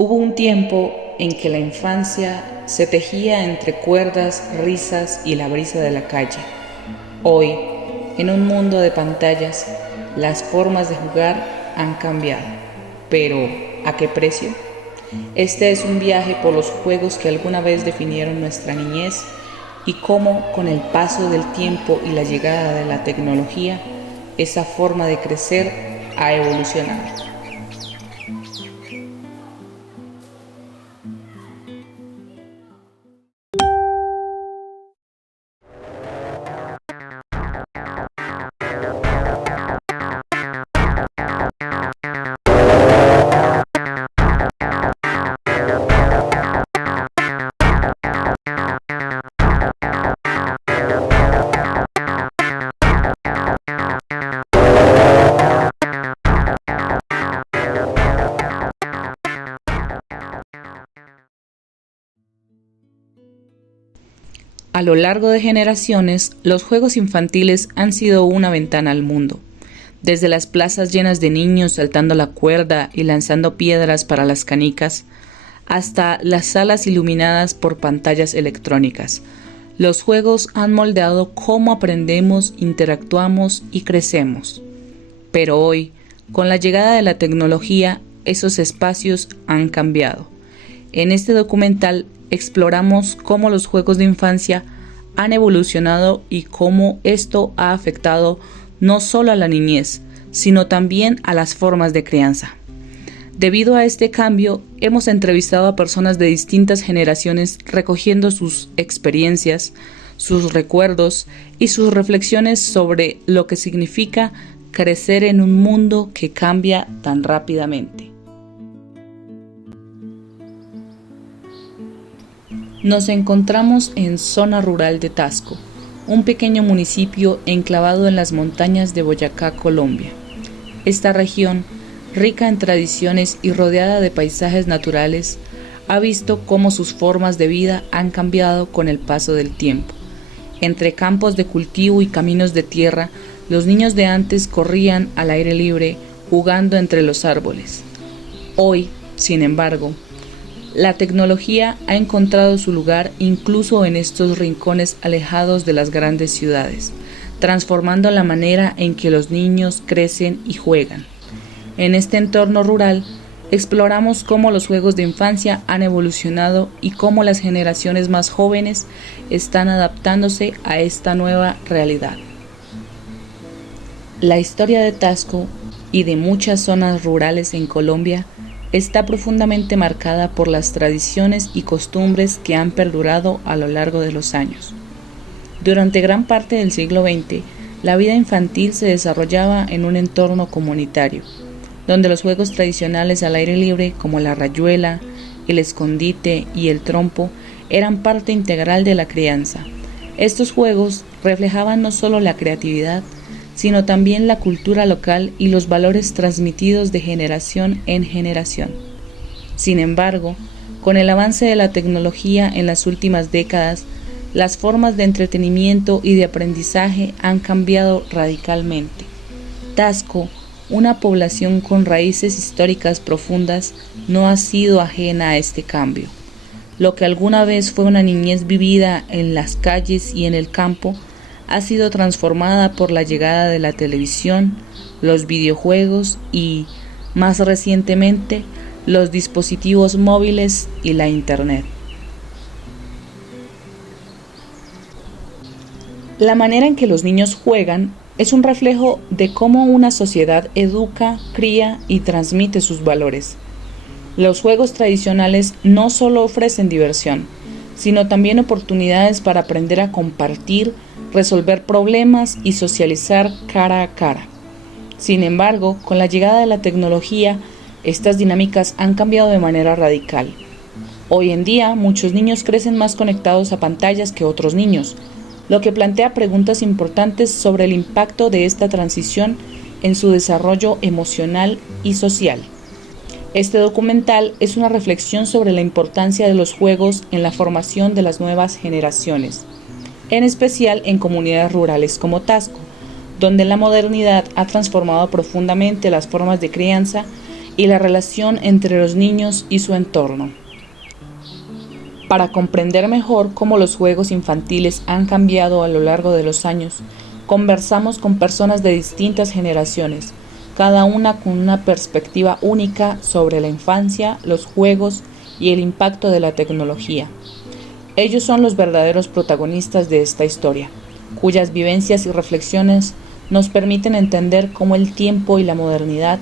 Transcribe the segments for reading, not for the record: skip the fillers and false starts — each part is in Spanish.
Hubo un tiempo en que la infancia se tejía entre cuerdas, risas y la brisa de la calle. Hoy, en un mundo de pantallas, las formas de jugar han cambiado. Pero, ¿a qué precio? Este es un viaje por los juegos que alguna vez definieron nuestra niñez y cómo, con el paso del tiempo y la llegada de la tecnología, esa forma de crecer ha evolucionado. A lo largo de generaciones, los juegos infantiles han sido una ventana al mundo. Desde las plazas llenas de niños saltando la cuerda y lanzando piedras para las canicas, hasta las salas iluminadas por pantallas electrónicas. Los juegos han moldeado cómo aprendemos, interactuamos y crecemos. Pero hoy, con la llegada de la tecnología, esos espacios han cambiado. En este documental exploramos cómo los juegos de infancia han evolucionado y cómo esto ha afectado no solo a la niñez, sino también a las formas de crianza. Debido a este cambio, hemos entrevistado a personas de distintas generaciones recogiendo sus experiencias, sus recuerdos y sus reflexiones sobre lo que significa crecer en un mundo que cambia tan rápidamente. Nos encontramos en zona rural de Tasco, un pequeño municipio enclavado en las montañas de Boyacá, Colombia. Esta región, rica en tradiciones y rodeada de paisajes naturales, ha visto cómo sus formas de vida han cambiado con el paso del tiempo. Entre campos de cultivo y caminos de tierra, los niños de antes corrían al aire libre, jugando entre los árboles. Hoy, sin embargo, la tecnología ha encontrado su lugar incluso en estos rincones alejados de las grandes ciudades, transformando la manera en que los niños crecen y juegan. En este entorno rural, exploramos cómo los juegos de infancia han evolucionado y cómo las generaciones más jóvenes están adaptándose a esta nueva realidad. La historia de Tasco y de muchas zonas rurales en Colombia está profundamente marcada por las tradiciones y costumbres que han perdurado a lo largo de los años. Durante gran parte del siglo XX, la vida infantil se desarrollaba en un entorno comunitario, donde los juegos tradicionales al aire libre como la rayuela, el escondite y el trompo eran parte integral de la crianza. Estos juegos reflejaban no solo la creatividad, sino también la cultura local y los valores transmitidos de generación en generación. Sin embargo, con el avance de la tecnología en las últimas décadas, las formas de entretenimiento y de aprendizaje han cambiado radicalmente. Tasco, una población con raíces históricas profundas, no ha sido ajena a este cambio. Lo que alguna vez fue una niñez vivida en las calles y en el campo, ha sido transformada por la llegada de la televisión, los videojuegos y, más recientemente, los dispositivos móviles y la Internet. La manera en que los niños juegan es un reflejo de cómo una sociedad educa, cría y transmite sus valores. Los juegos tradicionales no solo ofrecen diversión, sino también oportunidades para aprender a compartir, resolver problemas y socializar cara a cara. Sin embargo, con la llegada de la tecnología, estas dinámicas han cambiado de manera radical. Hoy en día, muchos niños crecen más conectados a pantallas que otros niños, lo que plantea preguntas importantes sobre el impacto de esta transición en su desarrollo emocional y social. Este documental es una reflexión sobre la importancia de los juegos en la formación de las nuevas generaciones, en especial en comunidades rurales como Tasco, donde la modernidad ha transformado profundamente las formas de crianza y la relación entre los niños y su entorno. Para comprender mejor cómo los juegos infantiles han cambiado a lo largo de los años, conversamos con personas de distintas generaciones, cada una con una perspectiva única sobre la infancia, los juegos y el impacto de la tecnología. Ellos son los verdaderos protagonistas de esta historia, cuyas vivencias y reflexiones nos permiten entender cómo el tiempo y la modernidad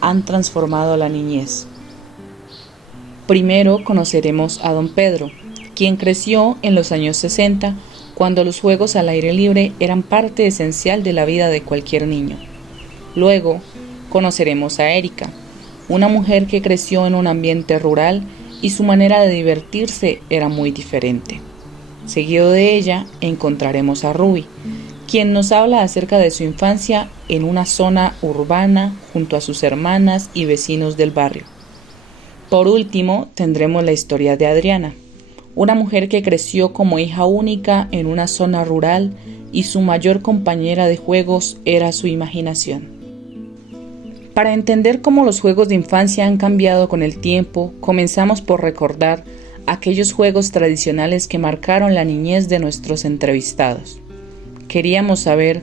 han transformado la niñez. Primero conoceremos a don Pedro, quien creció en los años 60, cuando los juegos al aire libre eran parte esencial de la vida de cualquier niño. Luego conoceremos a Erika, una mujer que creció en un ambiente rural y su manera de divertirse era muy diferente. Seguido de ella encontraremos a Ruby, quien nos habla acerca de su infancia en una zona urbana junto a sus hermanas y vecinos del barrio. Por último, tendremos la historia de Adriana, una mujer que creció como hija única en una zona rural y su mayor compañera de juegos era su imaginación. Para entender cómo los juegos de infancia han cambiado con el tiempo, comenzamos por recordar aquellos juegos tradicionales que marcaron la niñez de nuestros entrevistados. Queríamos saber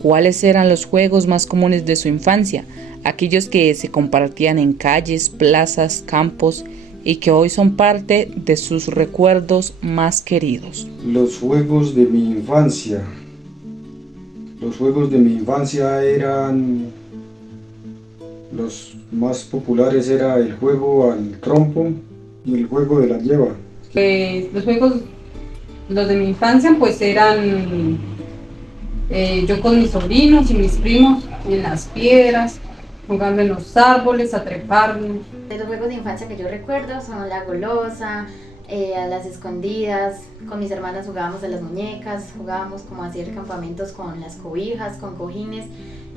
cuáles eran los juegos más comunes de su infancia, aquellos que se compartían en calles, plazas, campos y que hoy son parte de sus recuerdos más queridos. Los juegos de mi infancia. Los juegos de mi infancia eran... Los más populares era el juego al trompo y el juego de la lleva. Los juegos, los de mi infancia, pues eran yo con mis sobrinos y mis primos en las piedras, jugando en los árboles, a treparnos. De los juegos de infancia que yo recuerdo son la golosa, a las escondidas, con mis hermanas jugábamos a las muñecas, jugábamos como a hacer campamentos con las cobijas, con cojines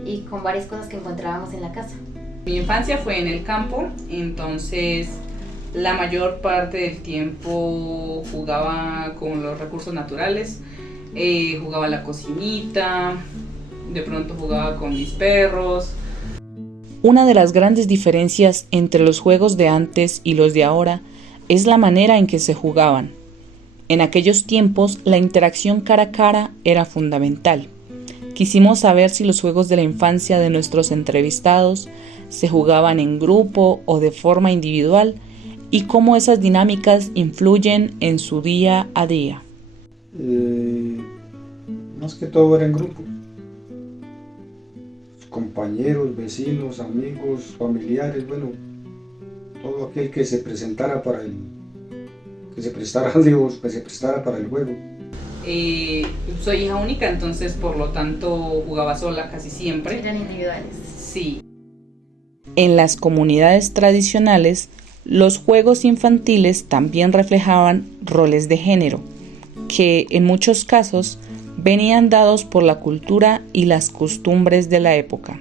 y con varias cosas que encontrábamos en la casa. Mi infancia fue en el campo, entonces la mayor parte del tiempo jugaba con los recursos naturales, jugaba a la cocinita, de pronto jugaba con mis perros. Una de las grandes diferencias entre los juegos de antes y los de ahora es la manera en que se jugaban. En aquellos tiempos la interacción cara a cara era fundamental. Quisimos saber si los juegos de la infancia de nuestros entrevistados se jugaban en grupo o de forma individual y cómo esas dinámicas influyen en su día a día. Más que todo era en grupo. Compañeros, vecinos, amigos, familiares, bueno, todo aquel que se presentara para que se prestara para el juego. Soy hija única, entonces por lo tanto jugaba sola casi siempre. Eran individuales. Sí. En las comunidades tradicionales, los juegos infantiles también reflejaban roles de género, que en muchos casos venían dados por la cultura y las costumbres de la época.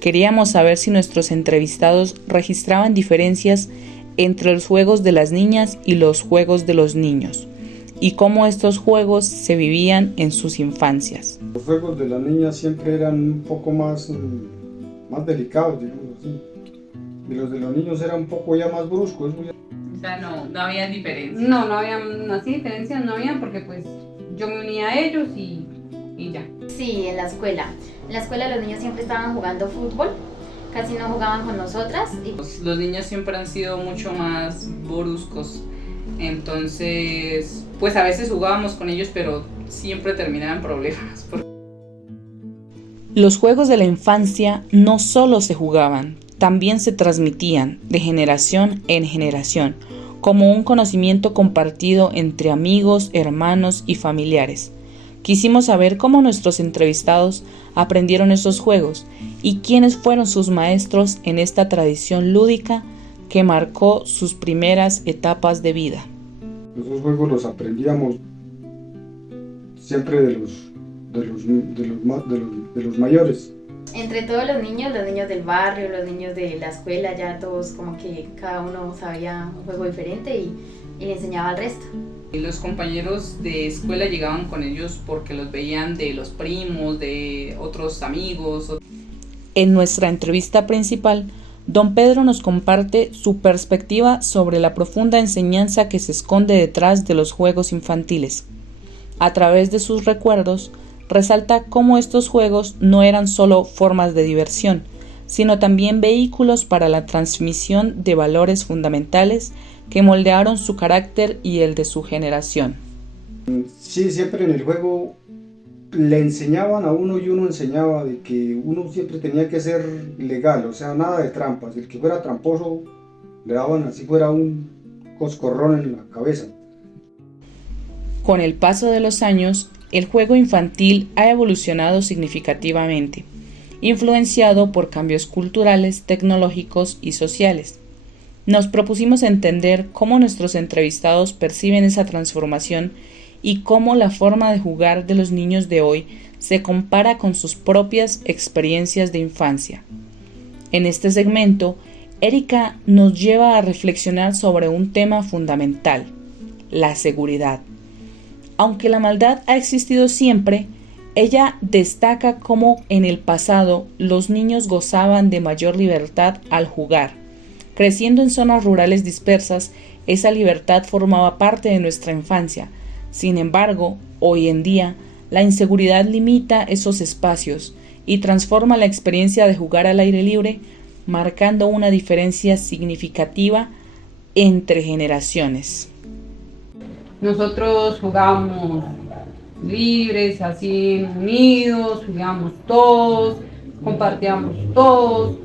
Queríamos saber si nuestros entrevistados registraban diferencias entre los juegos de las niñas y los juegos de los niños, y cómo estos juegos se vivían en sus infancias. Los juegos de las niñas siempre eran un poco más delicados, digamos así, y los de los niños eran un poco ya más bruscos. O sea, no había diferencia. No había así diferencias, no había, porque pues yo me unía a ellos y ya. Sí, en la escuela. En la escuela los niños siempre estaban jugando fútbol, casi no jugaban con nosotras. Los niños siempre han sido mucho más bruscos, entonces pues a veces jugábamos con ellos, pero siempre terminaban problemas. Los juegos de la infancia no solo se jugaban, también se transmitían de generación en generación, como un conocimiento compartido entre amigos, hermanos y familiares. Quisimos saber cómo nuestros entrevistados aprendieron esos juegos y quiénes fueron sus maestros en esta tradición lúdica que marcó sus primeras etapas de vida. Esos juegos los aprendíamos siempre de los mayores. Entre todos los niños del barrio, los niños de la escuela, ya todos como que cada uno sabía un juego diferente y le enseñaba al resto. Los compañeros de escuela llegaban con ellos porque los veían de los primos, de otros amigos. En nuestra entrevista principal Don Pedro nos comparte su perspectiva sobre la profunda enseñanza que se esconde detrás de los juegos infantiles. A través de sus recuerdos, resalta cómo estos juegos no eran solo formas de diversión, sino también vehículos para la transmisión de valores fundamentales que moldearon su carácter y el de su generación. Sí, siempre en el juego le enseñaban a uno y uno enseñaba de que uno siempre tenía que ser legal, o sea, nada de trampas. El que fuera tramposo le daban así fuera un coscorrón en la cabeza. Con el paso de los años, el juego infantil ha evolucionado significativamente, influenciado por cambios culturales, tecnológicos y sociales. Nos propusimos entender cómo nuestros entrevistados perciben esa transformación y cómo la forma de jugar de los niños de hoy se compara con sus propias experiencias de infancia. En este segmento, Erika nos lleva a reflexionar sobre un tema fundamental: la seguridad. Aunque la maldad ha existido siempre, ella destaca cómo en el pasado los niños gozaban de mayor libertad al jugar. Creciendo en zonas rurales dispersas, esa libertad formaba parte de nuestra infancia. Sin embargo, hoy en día, la inseguridad limita esos espacios y transforma la experiencia de jugar al aire libre, marcando una diferencia significativa entre generaciones. Nosotros jugábamos libres, así unidos, jugábamos todos, compartíamos todos.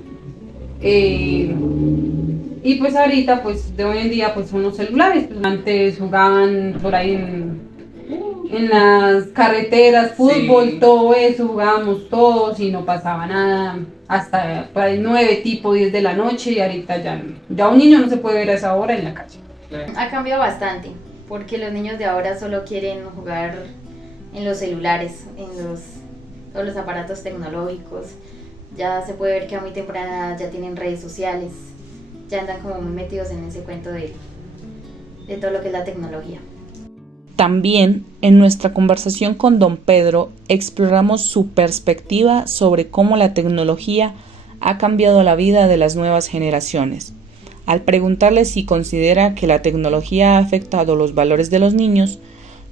Y pues ahorita, pues de hoy en día, pues son los celulares. Pues antes jugaban por ahí en las carreteras, fútbol, sí, todo eso, jugábamos todos y no pasaba nada. Hasta por ahí 9, tipo 10 de la noche, y ahorita ya un niño no se puede ver a esa hora en la calle. Ha cambiado bastante, porque los niños de ahora solo quieren jugar en los celulares, en todos los aparatos tecnológicos. Ya se puede ver que a muy temprana edad ya tienen redes sociales, ya andan como muy metidos en ese cuento de todo lo que es la tecnología. También en nuestra conversación con Don Pedro exploramos su perspectiva sobre cómo la tecnología ha cambiado la vida de las nuevas generaciones. Al preguntarle si considera que la tecnología ha afectado los valores de los niños,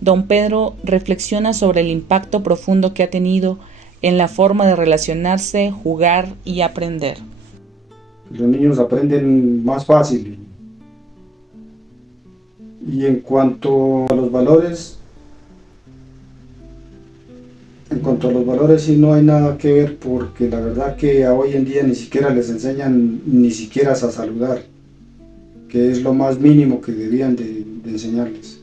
Don Pedro reflexiona sobre el impacto profundo que ha tenido en la forma de relacionarse, jugar y aprender. Los niños aprenden más fácil. Y en cuanto a los valores, sí no hay nada que ver, porque la verdad que hoy en día ni siquiera les enseñan ni siquiera a saludar, que es lo más mínimo que debían de enseñarles.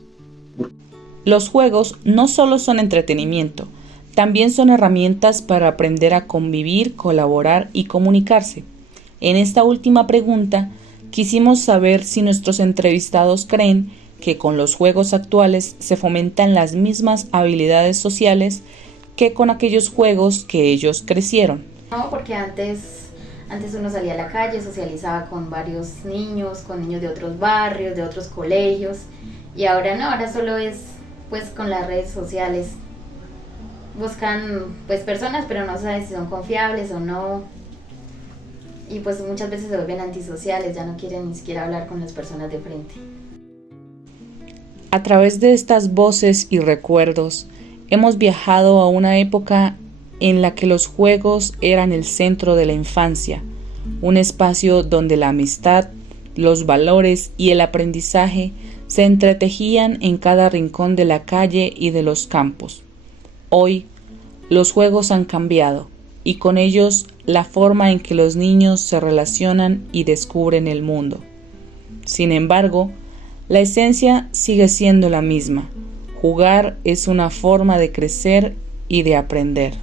Los juegos no solo son entretenimiento, también son herramientas para aprender a convivir, colaborar y comunicarse. En esta última pregunta, quisimos saber si nuestros entrevistados creen que con los juegos actuales se fomentan las mismas habilidades sociales que con aquellos juegos que ellos crecieron. No, porque antes uno salía a la calle, socializaba con varios niños, con niños de otros barrios, de otros colegios, y ahora no, ahora solo es pues con las redes sociales. Buscan pues personas, pero no saben si son confiables o no, y pues muchas veces se vuelven antisociales, ya no quieren ni siquiera hablar con las personas de frente. A través de estas voces y recuerdos, hemos viajado a una época en la que los juegos eran el centro de la infancia, un espacio donde la amistad, los valores y el aprendizaje se entretejían en cada rincón de la calle y de los campos. Hoy, los juegos han cambiado, y con ellos la forma en que los niños se relacionan y descubren el mundo. Sin embargo, la esencia sigue siendo la misma. Jugar es una forma de crecer y de aprender.